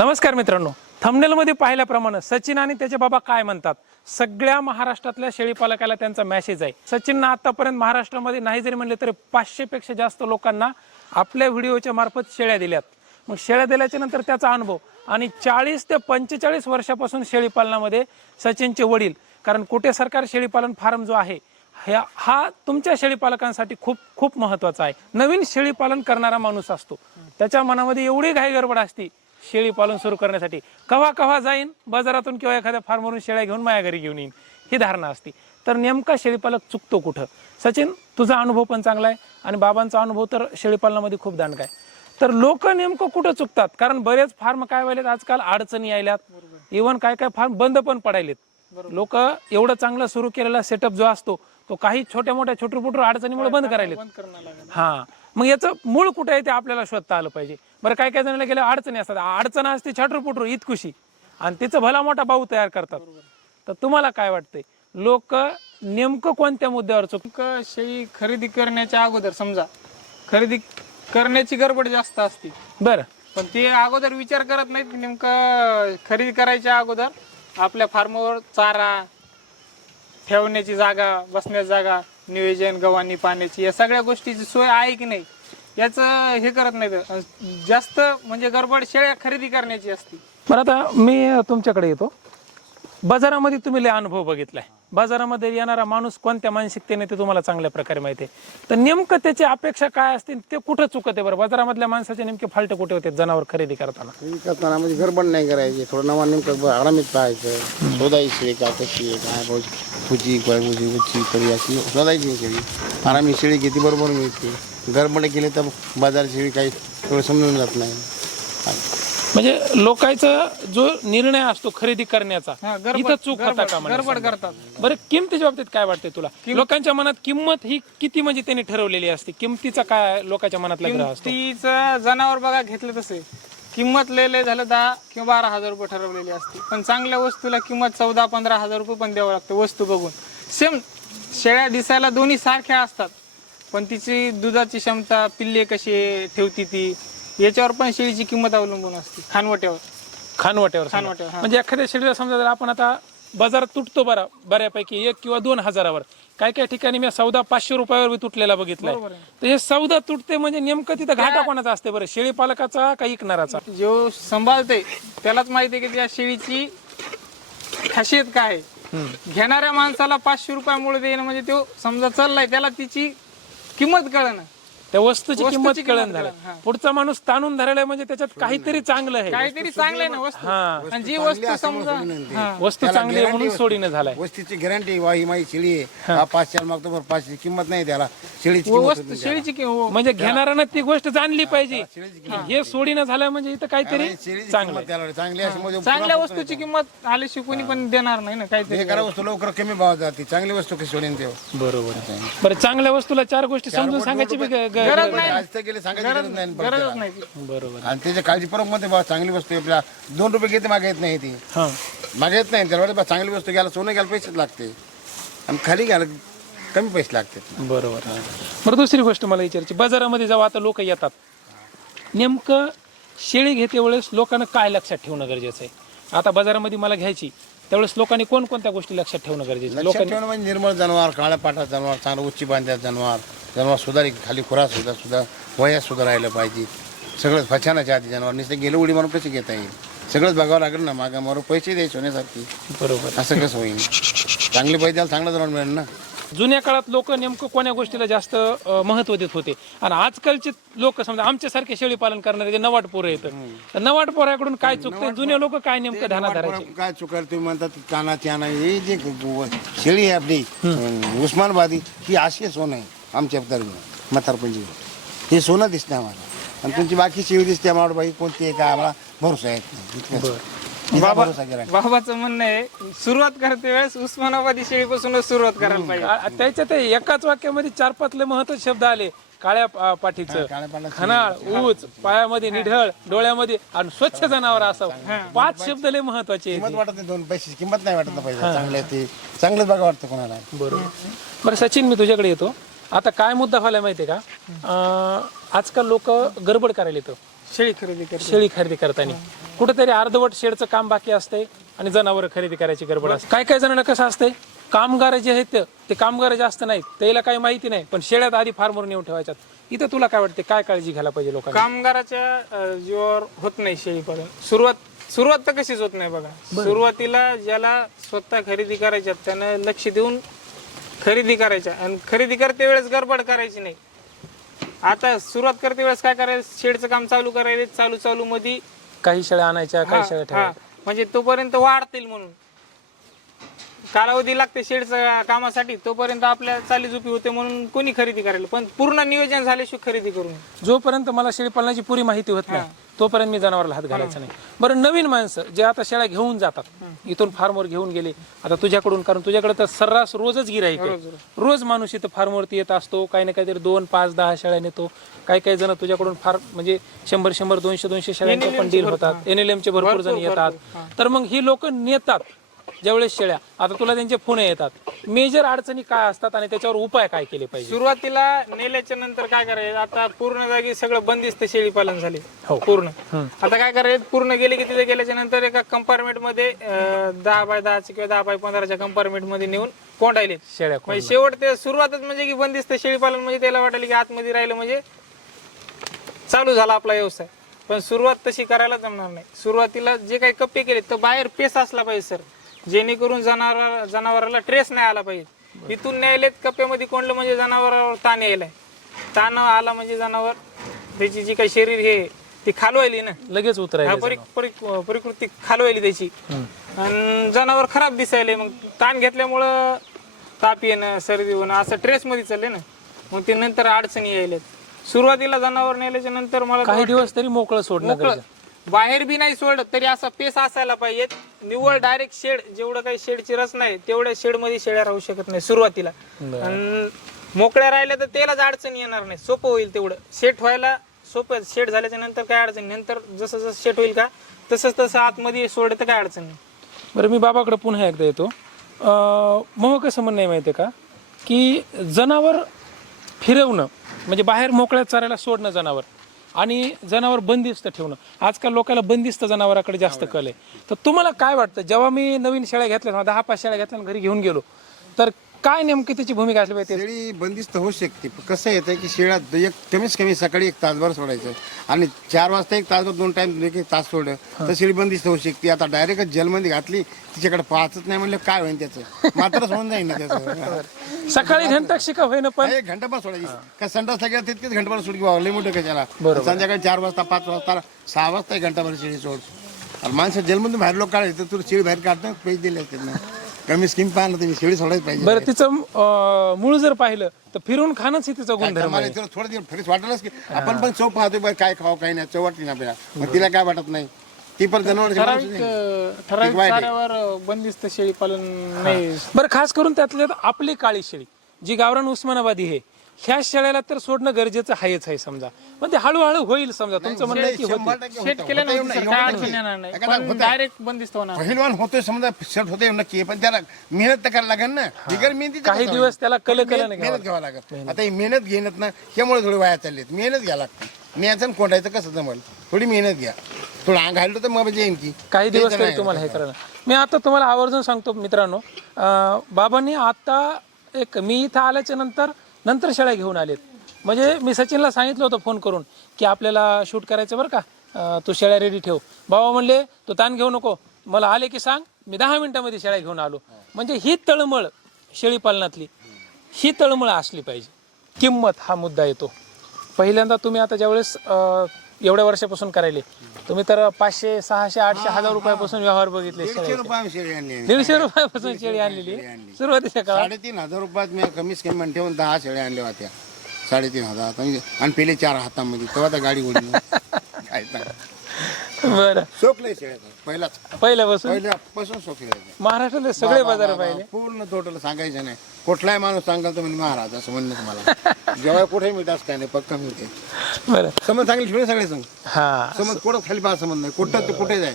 नमस्कार मित्रांनो मध्ये पाहिल्याप्रमाणे सचिन आणि त्याचे बाबा काय म्हणतात सगळ्या महाराष्ट्रातल्या शेळी पालकाला त्यांचा मेसेज आहे सचिन महाराष्ट्रामध्ये नाही जरी म्हणले तरी पाचशे पेक्षा जास्त लोकांना आपल्या व्हिडिओच्या मार्फत शेळ्या दिल्यात मग शेळ्या दिल्याच्या नंतर त्याचा अनुभव आणि चाळीस ते पंचेचाळीस वर्षापासून शेळीपालनामध्ये सचिनचे वडील कारण कुठे सरकार शेळीपालन फार्म जो आहे ह्या हा तुमच्या शेळी पालकांसाठी खूप खूप महत्वाचा आहे नवीन शेळी पालन करणारा माणूस असतो त्याच्या मनामध्ये एवढी घाई गडबड असती शेळी पालन सुरू करण्यासाठी कव्हा कवा जाईन बाजारातून किंवा एखाद्या फार्मवरून शेळ्या घेऊन माझ्या घरी घेऊन येईन ही धारणा असती तर नेमका शेळीपालक चुकतो कुठं सचिन तुझा अनुभव पण चांगला आहे आणि बाबांचा अनुभव तर शेळीपालनामध्ये खूप दांड काय तर लोक नेमकं कुठं चुकतात कारण बरेच फार्म काय व्हायलेत आजकाल अडचणी आयल्यात इव्हन काय काय फार्म बंद पण पडायलेत लोक एवढं चांगलं सुरू केलेला सेटअप जो असतो तो काही छोट्या मोठ्या छोटप अडचणीमुळे बंद करायला हा मग याचं मूळ कुठं आहे ते आपल्याला शोधता आलं पाहिजे बरं काय काय जणांना गेल्या अडचणी असतात अडचण असते छाटरूपुटरू इतकुशी आणि तिचं भला मोठा भाऊ तयार करतात तर तुम्हाला काय वाटतंय लोक नेमकं कोणत्या मुद्द्यावर चुक शेळी खरेदी करण्याच्या अगोदर समजा खरेदी करण्याची गडबड जास्त असते बरं पण ते अगोदर विचार करत नाहीत नेमकं खरेदी करायच्या अगोदर आपल्या फार्मवर चारा ठेवण्याची जागा बसण्याची जागा नियोजन गव्हाणी पाण्याची या सगळ्या गोष्टीची सोय आहे की नाही याचं हे करत नाही जास्त म्हणजे शेळ्या खरेदी करण्याची असते बरं आता मी तुमच्याकडे येतो बाजारामध्ये तुम्ही अनुभव बघितलाय बाजारामध्ये येणारा माणूस कोणत्या मानसिकतेने ते तुम्हाला चांगल्या प्रकारे माहिती तर नेमकं त्याची अपेक्षा काय असते ते कुठं चुकत आहे बरं बाजारामधल्या माणसाचे नेमके फाल्ट कुठे होते जनावर खरेदी करताना करताना म्हणजे गरबाड नाही करायची नवा काय अशी आरामी शेळी किती बरोबर मिळते गरमडे केली तर बाजारची काही समजून जात नाही म्हणजे लोकांचा जो निर्णय असतो खरेदी करण्याचा चुक करतात किमतीच्या बाबतीत काय वाटते तुला लोकांच्या मनात किंमत ही किती म्हणजे त्यांनी ठरवलेली असते किमतीचा काय लोकांच्या मनात लागलं जनावर बघा घेतलं तसे किंमत लिहिले झालं दहा किंवा बारा हजार रुपये ठरवलेले असते पण चांगल्या वस्तूला किंमत चौदा पंधरा हजार रुपये पण द्यावं लागतं वस्तू बघून सेम शेळ्या दिसायला दोन्ही सारख्या असतात पण तिची दुधाची क्षमता पिल्ले कशी ठेवती ती याच्यावर पण शेळीची किंमत अवलंबून असते खानवट्यावर खानवट्यावर खान म्हणजे एखाद्या शेळीला समजा जर आपण आता बाजार तुटतो बरा बऱ्यापैकी एक किंवा दोन हजारावर काही काही ठिकाणी मी सौदा पाचशे रुपयावर तुटलेला तर हे सौदा तुटते म्हणजे नेमकं तिथं कोणाचा असते बरं शेळी पालकाचा का ऐकणाराचा जो संभाळते त्यालाच माहिती आहे की या शेळीची खासियत काय घेणाऱ्या माणसाला पाचशे रुपयामुळे देणं म्हणजे तो समजा चाललाय त्याला तिची किंमत करणं त्या वस्तूची किंमत कळण झाली पुढचा माणूस ताणून धरलाय म्हणजे त्याच्यात काहीतरी चांगलं आहे काहीतरी चांगलं जी वस्तू समजा वस्तू चांगली आहे म्हणून सोडीने झालाय वस्तूची गॅरंटी वाही माही शिळी आहे पाचशे मागतो भर पाचशे किंमत नाही त्याला शिळीची वस्तू म्हणजे घेणाऱ्यानं ती गोष्ट जाणली पाहिजे हे सोडीने झालंय म्हणजे इथं काहीतरी चांगलं चांगली चांगल्या वस्तूची किंमत आली शिकून पण देणार नाही ना काहीतरी एखाद्या वस्तू लवकर कमी भाव जाते चांगली वस्तू कशी सोडीन बरोबर बरं चांगल्या वस्तूला चार गोष्टी समजून सांगायची नाही बरोबर त्याच्या काळजी परत मध्ये चांगली वस्तू दोन रुपये घेते मागे येत नाही ते मागे येत नाही त्यामध्ये चांगली वस्तू घ्यायला सोनं घ्यायला पैसेच लागते आणि खाली घ्यायला कमी पैसे लागते बरोबर दुसरी गोष्ट मला विचारायची बाजारामध्ये जेव्हा आता लोक येतात नेमकं शेळी घेते वेळेस लोकांना काय लक्षात ठेवणं गरजेचं आहे आता बाजारामध्ये मला घ्यायची त्यावेळेस लोकांनी कोणकोणत्या गोष्टी लक्षात ठेवणं गरजेचं लोक म्हणजे निर्मळ जनावर काळ्या पाठात जनावर चांगलं उच्ची बांध्यात जनावर जनावर सुधारी खाली खुरास सुद्धा सुधर, वया सुद्धा वयासुद्धा राहिलं पाहिजे सगळंच आधी जनावर निसर्ग गेलो उडी मारून पैसे घेता येईल सगळंच बघावं लागेल ना मागा मारून पैसे द्यायचे होण्यासारखे बरोबर असं कसं होईल चांगले पैसे चांगलं जनावर मिळेल ना जुन्या काळात लोक नेमकं कोण्या गोष्टीला जास्त महत्व देत होते आणि आजकालचे लोक समजा आमच्या सारखे शेळी पालन जे नवाट पोरे तर नवाट पोऱ्याकडून काय ध्याना काय नेमकं तुम्ही म्हणतात काना त्याना हे जे शेळी आहे आपली उस्मानबादी ही अशी सोनं आमच्या दरम्यान मथारपुजी हे सोनं दिसते आम्हाला आणि तुमची बाकी शेळी दिसते आम्हाला कोणती आहे का आम्हाला भरोसा नाही बाबा बाबाचं म्हणणं आहे सुरुवात करते वेळेस उस्मानाबादी सुरुवात पाहिजे त्याच्यात एकाच वाक्यामध्ये चार पाचले महत्वाचे शब्द आले काळ्या पाठीच खनाळ ऊच पायामध्ये निढळ डोळ्यामध्ये आणि स्वच्छ जनावर असावं पाच शब्द लय महत्वाचे दोन पैसे किंमत नाही वाटत ते चांगलेच बघा वाटतं कोणाला बरोबर बरं सचिन मी तुझ्याकडे येतो आता काय मुद्दा माहिती माहितीये का आजकाल लोक गडबड करायला येतो शेळी खरेदी शेळी खरेदी करताना कुठेतरी अर्धवट शेडचं काम बाकी असते आणि जनावर खरेदी करायची गरबड असते काय काय जण कसं असते कामगार जे आहेत ते कामगार जास्त नाहीत त्याला काही माहिती नाही पण शेळ्यात आधी फार ठेवायच्यात इथं तुला काय वाटते काय काळजी घ्यायला पाहिजे लोक कामगाराच्या जीवावर होत नाही शेळी पण सुरुवात सुरुवात तर कशीच होत नाही बघा सुरुवातीला ज्याला स्वतः खरेदी करायच्या त्यानं लक्ष देऊन खरेदी करायच्या आणि खरेदी करते वेळेस गडबड करायची नाही आता सुरुवात करते वेळेस काय करायचं शेडचं काम चालू करायचं चालू चालू मध्ये काही शाळा आणायच्या काही शाळा ठेवायच्या म्हणजे तोपर्यंत तो वाढतील म्हणून कालावधी लागते शेड सा कामासाठी तोपर्यंत तो आपल्या चाली झुपी होते म्हणून कोणी खरेदी करायला पण पूर्ण नियोजन झाल्याशिवाय खरेदी करून जोपर्यंत मला शेळी पालनाची पुरी माहिती होत नाही तोपर्यंत मी जनावरला हात घालायचं नाही बरं नवीन माणसं जे आता शेळ्या घेऊन जातात इथून फार्मवर घेऊन गेले आता तुझ्याकडून कारण तुझ्याकडे तर सर्रास रोजच गिरायक रोज माणूस इथं फार्मवरती येत असतो काही ना काहीतरी दोन पाच दहा शेळ्या नेतो काही काही जण तुझ्याकडून फार म्हणजे शंभर शंभर दोनशे दोनशे शाळे पण एन एल एम चे भरपूर जण येतात तर मग ही हो लोक नेतात जेवळेस शेळ्या आता तुला त्यांचे फोन येतात मेजर अडचणी काय असतात आणि त्याच्यावर उपाय काय केले पाहिजे सुरुवातीला नेल्याच्या नंतर काय करायचं आता पूर्ण जागी सगळं बंदिस्त शेळी पालन झाले हो। पूर्ण आता काय करायचं पूर्ण गेले की तिथे गेल्याच्या नंतर एका कंपार्टमेंट मध्ये दहा बाय दहा किंवा दहा बाय पंधराच्या कंपार्टमेंट मध्ये नेऊन कोण आय शेळ्या सुरुवातच म्हणजे की बंदिस्त शेळी पालन म्हणजे त्याला वाटले की आतमध्ये राहिलं म्हणजे चालू झाला आपला व्यवसाय पण सुरुवात तशी करायला जमणार नाही सुरुवातीला जे काही कप्पे केले तर बाहेर पेस असला पाहिजे सर जेणेकरून जनावर जनावराला ट्रेस नाही आला पाहिजे इथून न्यायलेत कप्प्यामध्ये कप्यामध्ये कोणलं म्हणजे जनावरावर ताण यायलाय ताण आला म्हणजे जनावर त्याची जी, जी काही शरीर हे ती खालवायली ना लगेच परिकृती खालवायली त्याची आणि जनावर खराब दिसायले मग ताण घेतल्यामुळं ताप येणं सर्दी होणं असं ट्रेस मध्ये चालले ना मग ते नंतर अडचणी यायल्यात सुरुवातीला जनावर नाही नंतर मला काही दिवस तरी मोकळं सोडणं बाहेर बी नाही सोडत तरी असा पेस असायला पाहिजे निव्वळ डायरेक्ट शेड जेवढं काही शेडची रचना नाही तेवढ्या शेड मध्ये शेड्या राहू शकत नाही सुरुवातीला ना। ना। ना। ना। मोकळ्या राहिल्या तर त्यालाच अडचण येणार नाही सोपं होईल तेवढं शेट व्हायला सोपं शेड झाल्याच्या नंतर काय अडचण नंतर जसं जसं शेट होईल का तसंच तसं आतमध्ये सोडत काय अडचण नाही बरं मी बाबाकडे पुन्हा एकदा येतो मग कसं म्हणणं माहिती माहितीये का की जनावर फिरवणं म्हणजे बाहेर मोकळ्या चरायला सोडणं जनावर आणि जनावर बंदिस्त ठेवणं आजकाल लोकाला बंदिस्त जनावराकडे जास्त आहे तर तुम्हाला काय वाटतं जेव्हा मी नवीन शाळा घेतल्या दहा पाच शाळा घेतल्या घरी घेऊन गेलो तर काय नेमकी त्याची भूमिका असली पाहिजे शेळी बंदिस्त होऊ शकते कसं आहे की एक कमीच कमी सकाळी एक तासभर सोडायचं आणि चार वाजता एक तासभर दोन टाइम एक तास सोडलं तर शेळी बंदिस्त होऊ शकते आता डायरेक्ट जेलमध्ये घातली तिच्याकडे पाहतच नाही म्हणलं काय होईल त्याचं मात्र ना त्याचं सकाळी घंटा शिका होईना पण एक घंटाभर सोडायची का संडास सगळ्यात तितकेच घंटावर सुटी कशाला संध्याकाळी चार वाजता पाच वाजता सहा वाजता एक घंटाभर शिडी सोड माणसं जेलमधून बाहेर लोक काढायचं तुला शेळी बाहेर काढता पैसे दिले कमी स्कीम पाहिलं तर मी शेळी सोडायची पाहिजे बरं तिचं मूळ जर पाहिलं तर फिरून खाणं तिचं गुण थोडं दिवस फिरीच वाटलं की आपण पण चोप पाहतो काय खाव काही नाही चव वाटली ना आपल्याला मग तिला काय वाटत नाही ती पण जनावर बंदिस्त शेळी पालन नाही बरं खास करून त्यातले आपली काळी शेळी जी गावरान उस्मानाबादी आहे ह्या शाळेला तर सोडणं गरजेचं आहेच आहे समजा म्हणजे हळूहळू होईल समजा तुमचं म्हणणं आहे ना, की नाही डायरेक्ट समजा पण त्याला मेहनत तर करायला लागेल ना बिगर मी काही दिवस त्याला कल कल मेहनत लागत घ्या मेहनत घेणत ना त्यामुळे थोडी वाया चाललीत मेहनत घ्या लागते मी कोंडायचं कसं जमल थोडी मेहनत घ्या थोडं तर मग म्हणजे की काही दिवस तरी तुम्हाला हे करा मी आता तुम्हाला आवर्जून सांगतो मित्रांनो बाबांनी आता एक मी इथं आल्याच्या नंतर नंतर शाळा घेऊन आलेत म्हणजे मी सचिनला सांगितलं होतं फोन करून की आपल्याला शूट करायचं बरं का तू शाळा रेडी ठेव बाबा म्हणले तू ताण घेऊ नको मला आले की सांग मी दहा मिनिटामध्ये शाळा घेऊन आलो म्हणजे ही तळमळ शेळी पालनातली ही तळमळ असली पाहिजे किंमत हा मुद्दा येतो पहिल्यांदा तुम्ही आता ज्यावेळेस आ... एवढ्या वर्षापासून करायला तुम्ही तर पाचशे सहाशे आठशे हजार रुपयापासून व्यवहार बघितले दीडशे रुपयापासून शेळी आणलेली काळात साडेतीन हजार रुपयात मी कमीच कमी ठेवून दहा शेळ्या आणल्या होत्या साडेतीन हजार आणि पहिले चार हातामध्ये तेव्हा गाडी ओढली काय बर सोपले पहिला महाराष्ट्रात सगळे बाजार पाहिले पूर्ण टोटल सांगायचं नाही कुठलाही माणूस सांगाल तर म्हणजे महाराज असं म्हणलं तुम्हाला जेव्हा कुठे मिळत असं काय नाही पक्क मिळते बरं समज चांगली सगळे सांग खाली समज नाही कुठं कुठे जाय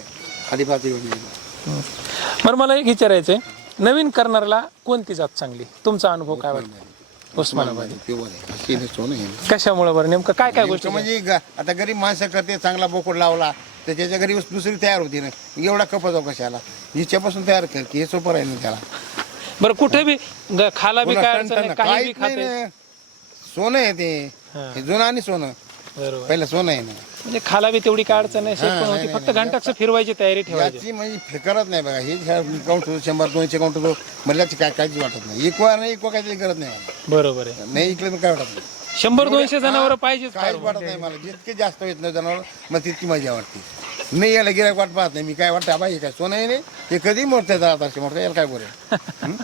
खाली बरं मला एक विचारायचंय नवीन करणाऱ्याला कोणती जात चांगली तुमचा अनुभव काय वाटतो उस्मानाबाद कशामुळे बरं नेमकं काय काय गोष्ट म्हणजे आता गरीब माणसा करते चांगला बोकोड लावला त्याच्या घरी दुसरी तयार होती ना एवढा कप जाऊ कशाला हिच्यापासून तयार कर की हे सोपं राहील ना त्याला बर कुठे बी खाला बी काही सोनं आहे ते जुनं आणि सोनं पहिलं सोनं आहे ना म्हणजे खाला बी तेवढी काय अडचण नाही फक्त घंटाक्ष फिरवायची तयारी ठेवायची म्हणजे फिकरत नाही बघा हे काउंट शंभर दोनशे काउंट काय काळजी वाटत नाही एक वार नाही एक करत नाही बरोबर नाही इकडे काय वाटत नाही शंभर दोनशे जनावर पाहिजे जास्त जनावर मला तितकी मजा वाटते नाही याला गेल्या वाट पाहत नाही मी काय वाटतं बाई काय ते कधी जात काय याला बोलेल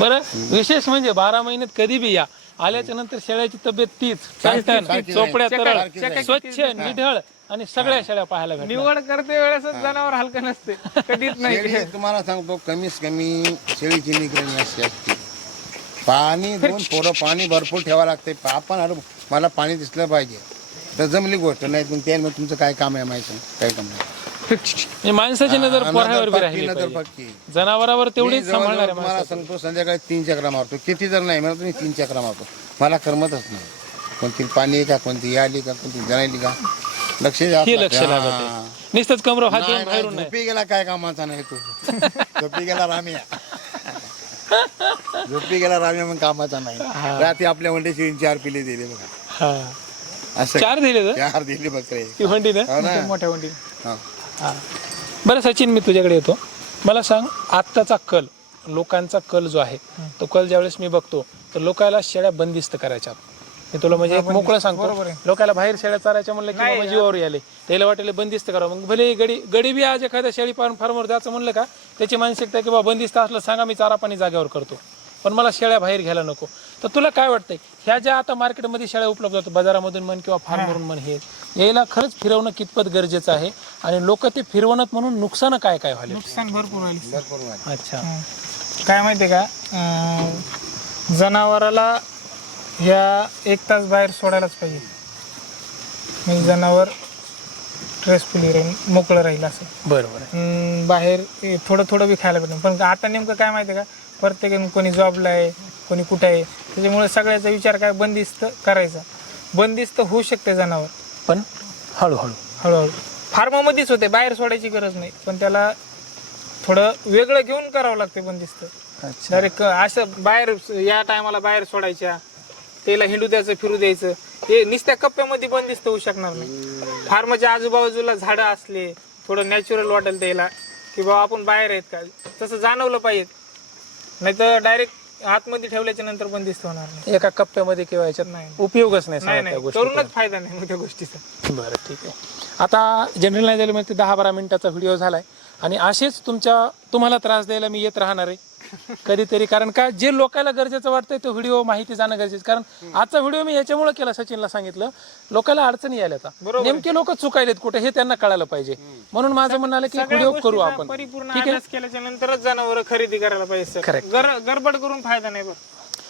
बर विशेष म्हणजे बारा महिन्यात कधी बी या आल्याच्या नंतर शेळ्याची तब्येत तीच स्वच्छ निढळ आणि सगळ्या शेळ्या पाहायला निवड करते वेळेस जनावर हलकं नसते कधीच नाही तुम्हाला सांगतो कमीच कमी शेळीची निगडी पाणी दोन थोडं पाणी भरपूर ठेवावं लागते आपण अरे मला पाणी दिसलं पाहिजे तर जमली गोष्ट नाही ना ना तुमचं काय काम आहे माहिती काय काम नाही माणसाची नजर जनावरावर जनावर मला सांगतो संध्याकाळी तीन चक्र मारतो किती जर नाही मला तुम्ही तीन चक्रा मारतो मला करमतच नाही कोणती पाणी का कोणती आली का कोणती जनाली का लक्ष लक्षी गेला काय कामाचा नाही तू झी गेला झोपी गेला राम मग कामाचा नाही राती आपल्या वंडी शिवीन चार पिले दिले बघा असं चार दिले चार दिले बकरे वंडी मोठ्या वंडी बरं सचिन मी तुझ्याकडे येतो मला सांग आत्ताचा कल लोकांचा कल जो आहे तो कल ज्यावेळेस मी बघतो तर लोकांना शेळ्या बंदिस्त करायच्या तुला म्हणजे एक मोकळं सांगतो लोकांना बाहेर शेळ्या म्हणलं की चारायच्या त्याला वाटेल बंदिस्त करा मग भले गडी गडी बी आज एखाद्या शेळी पाहून फार्मवर जायचं म्हणलं का त्याची मानसिकता की बाबा बंदिस्त असलं सांगा मी चारा पाणी जागेवर करतो पण मला शेळ्या बाहेर घ्यायला नको तर तो तुला काय वाटतंय ह्या ज्या आता मार्केटमध्ये शेळ्या उपलब्ध होतात बाजारामधून म्हण किंवा फार्मवरून यायला खरंच फिरवणं कितपत गरजेचं आहे आणि लोक ते फिरवणत म्हणून नुकसान काय काय नुकसान भरपूर अच्छा काय माहितीये का जनावराला या एक तास बाहेर सोडायलाच पाहिजे जनावर स्ट्रेसफुली राहील मोकळं राहील असं बरोबर बरं बाहेर थोडं थोडं बी खायला पाहिजे पण आता नेमकं काय माहिती का, का। प्रत्येक कोणी जॉबला आहे कोणी कुठे आहे त्याच्यामुळे सगळ्याचा विचार काय बंदिस्त करायचा बंदिस्त होऊ शकते जनावर पण हळूहळू हळूहळू फार्मामध्येच होते बाहेर सोडायची गरज नाही पण त्याला थोडं वेगळं घेऊन करावं लागते बंदिस्त अच्छा असं बाहेर या टायमाला बाहेर सोडायच्या त्याला हिंडू द्यायचं फिरू द्यायचं ते नुसत्या कप्प्यामध्ये बंदिस्त होऊ शकणार नाही म्हणजे आजूबाजूला झाड असले थोडं नॅचरल वाटेल त्याला की बाबा आपण बाहेर आहेत का तसं जाणवलं पाहिजे नाही तर डायरेक्ट आतमध्ये ठेवल्याच्या नंतर पण दिसत होणार नाही एका कप्प्यामध्ये याच्यात नाही उपयोगच नाही करूनच फायदा नाही मोठ्या गोष्टीचा बरं ठीक आहे आता जनरल नाही मध्ये दहा बारा मिनिटाचा व्हिडिओ झालाय आणि असेच तुमच्या तुम्हाला त्रास द्यायला मी येत राहणार आहे कधीतरी कारण का जे लोकांना गरजेचं वाटतंय तो व्हिडिओ माहिती जाणं गरजेचं कारण आजचा व्हिडिओ मी याच्यामुळे केला सचिनला सांगितलं लोकांना अडचणी आल्या आता नेमके लोक चुकायलेत कुठे हे त्यांना कळायला पाहिजे म्हणून माझं म्हणणं की व्हिडिओ करू आपण परिपूर्ण केल्याच्या नंतरच जनावर खरेदी करायला पाहिजे गरबड करून फायदा नाही बरं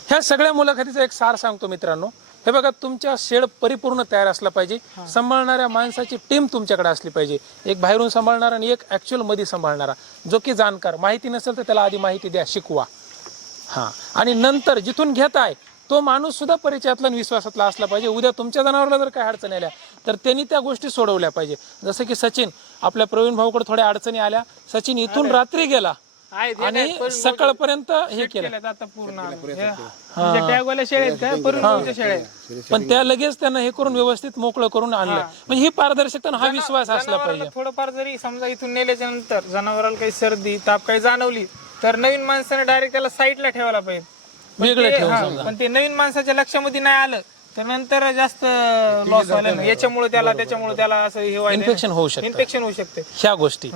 ह्या सगळ्या मुलाखतीचा एक सार सांगतो मित्रांनो हे बघा तुमच्या शेड परिपूर्ण तयार असला पाहिजे सांभाळणाऱ्या माणसाची टीम तुमच्याकडे असली पाहिजे एक बाहेरून सांभाळणारा आणि एक ऍक्च्युअल मध्ये सांभाळणारा जो की जाणकार माहिती नसेल तर त्याला आधी माहिती द्या शिकवा हा आणि नंतर जिथून घेताय तो माणूस सुद्धा परिचयातला विश्वासातला असला पाहिजे उद्या तुमच्या जनावरला जर काही अडचणी आल्या तर त्यांनी त्या गोष्टी सोडवल्या पाहिजे जसं की सचिन आपल्या प्रवीण भाऊकडे थोड्या अडचणी आल्या सचिन इथून रात्री गेला आणि पर्यंत हे केलं आता काय पण त्या लगेच त्यांना हे करून व्यवस्थित मोकळं करून आणलं म्हणजे ही पारदर्शकता हा विश्वास असला पाहिजे थोडंफार जरी समजा इथून नेल्याच्या नंतर जनावरांना काही सर्दी ताप काही जाणवली तर नवीन माणसाने डायरेक्ट त्याला साईडला ठेवायला पाहिजे वेगळं ते नवीन माणसाच्या लक्षामध्ये नाही आलं त्यानंतर जास्त लॉस झाले त्याच्यामुळे त्याला असं इन्फेक्शन इन्फेक्शन होऊ होऊ शकते ह्या ह्या गोष्टी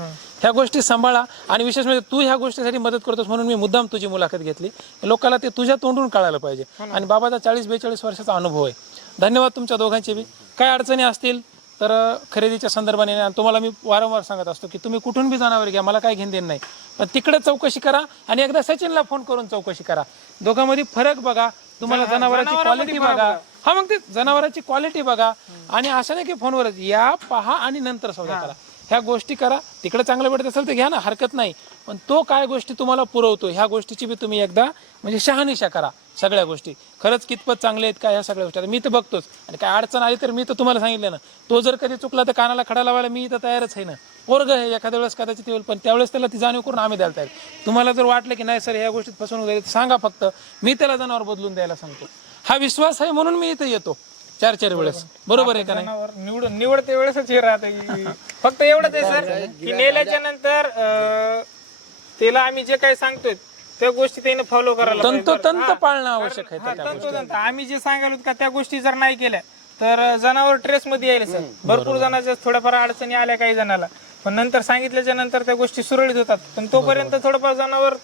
गोष्टी आणि विशेष म्हणजे तू ह्या गोष्टीसाठी मदत करतोस म्हणून मी मुद्दाम तुझी मुलाखत घेतली लोकांना ते तुझ्या तोंडून कळायला पाहिजे आणि बाबाचा चाळीस बेचाळीस वर्षाचा अनुभव आहे धन्यवाद तुमच्या दोघांची बी काय अडचणी असतील तर खरेदीच्या संदर्भाने तुम्हाला मी वारंवार सांगत असतो की तुम्ही कुठून बी जाणार घ्या मला काय घेऊन पण तिकडे चौकशी करा आणि एकदा सचिनला फोन करून चौकशी करा दोघांमध्ये फरक बघा तुम्हाला जनावरांची क्वालिटी बघा हा मग ते जनावरांची क्वालिटी बघा आणि असं नाही की फोनवरच या पहा आणि नंतर सौदा करा ह्या गोष्टी करा तिकडे चांगलं भेटत असेल तर घ्या ना हरकत नाही पण तो काय गोष्टी तुम्हाला पुरवतो ह्या गोष्टीची बी तुम्ही एकदा म्हणजे शहानिशा करा सगळ्या गोष्टी खरंच कितपत चांगले आहेत का ह्या सगळ्या गोष्टी मी तर बघतोच आणि काय अडचण आली तर मी तर तुम्हाला सांगितलं ना तो जर कधी चुकला तर कानाला खडा लावायला मी तर तयारच आहे ना पोरग आहे एखाद्या वेळेस कदाचित पण त्यावेळेस त्याला ती जाणीव करून आम्ही द्यायला येईल तुम्हाला जर वाटलं की नाही सर या गोष्टी वगैरे सांगा फक्त मी त्याला जनावर बदलून द्यायला सांगतो हा विश्वास आहे म्हणून मी इथे येतो चार चार वेळेस बरोबर आहे का नाही निवडते फक्त एवढंच आहे सर नेल्याच्या नंतर त्याला आम्ही जे काही सांगतोय त्या गोष्टी फॉलो त्याने पाळणं आवश्यक आहे तंतोतंत आम्ही जे सांगालोत का त्या गोष्टी जर नाही केल्या तर जनावर ट्रेस मध्ये येईल सर भरपूर जणांच्या थोड्याफार अडचणी आल्या काही जणाला पण नंतर सांगितल्याच्या नंतर त्या गोष्टी सुरळीत होतात पण तोपर्यंत थोडंफार जनावर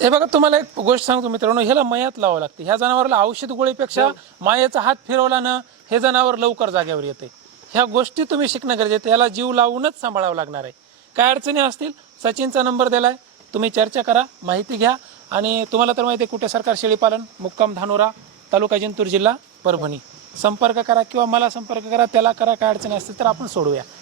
हे बघा तुम्हाला एक गोष्ट सांगतो मित्रांनो ह्याला मयात लावावं लागते ह्या जनावराला औषध गोळीपेक्षा मायेचा हात फिरवला ना हे जनावर लवकर जाग्यावर येते जा। ह्या गोष्टी तुम्ही शिकणं गरजेचं याला जीव लावूनच सांभाळावं लागणार आहे काय अडचणी असतील सचिनचा नंबर दिलाय तुम्ही चर्चा करा माहिती घ्या आणि तुम्हाला तर माहिती आहे कुठे सरकार शेळीपालन मुक्काम धानोरा तालुका जिंतूर जिल्हा परभणी संपर्क करा किंवा मला संपर्क करा त्याला करा काय अडचणी असतील तर आपण सोडूया